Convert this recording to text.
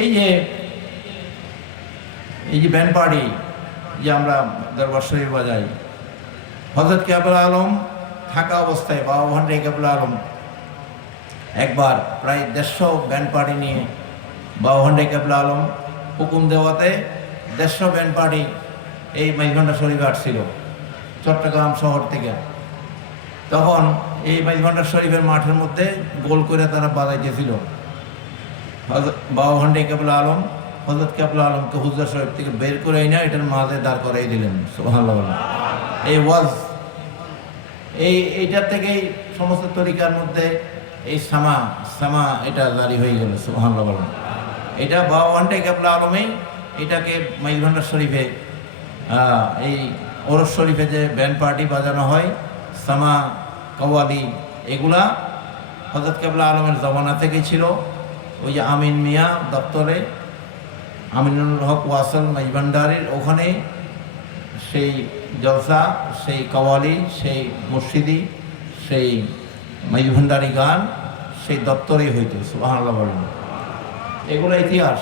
এই যে band party যে আমরা দরবার শরীফ বাজাই, হযরত কেবলা আলম থাকা অবস্থায় বাবা ভান্ডারী কেবলা আলম একবার প্রায় 150 ব্যান্ড পার্টি নিয়ে বাবা ভান্ডারী কেবলা আলম হুকুম দেওয়াতে 150 ব্যান্ড পার্টি এই মাইজভান্ডার শরীফে আসছিল চট্টগ্রাম শহর থেকে। তখন এই মাইজভান্ডার শরীফের মাঠের মধ্যে গোল করে তারা বাজাইতেছিল। বাবা ভান্ডারী কেবলা আলম হযরত কেবলা আলমকে হুজরা শরীফ থেকে বের করে না এটার মাঝে দাঁড় করাই দিলেন। সুবহানাল্লাহ। এই ওয়াজ এইটার থেকেই সমস্ত তরিকার মধ্যে এই সামা এটা জারি হয়ে গেল। সুবহানাল্লাহ। এটা বাবা ভান্ডারী কেবলা আলমেই এটাকে মাইজভান্ডার শরীফে এই ওরস শরীফে যে ব্যান্ড পার্টি বাজানো হয়, সামা কাওয়ালি, এগুলা হযরত কেবলা আলমের জমানা থেকেই ছিল। ওই যে আমিন মিয়া দপ্তরে, আমিনুল হক ওয়াসল মাইজভান্ডারির ওখানে সেই জলসা, সেই কাওয়ালি, সেই মুর্শিদি, সেই মাইজভান্ডারি গান সেই দপ্তরেই হইতো। সুবহানাল্লাহ বলেন। এগুলো ইতিহাস।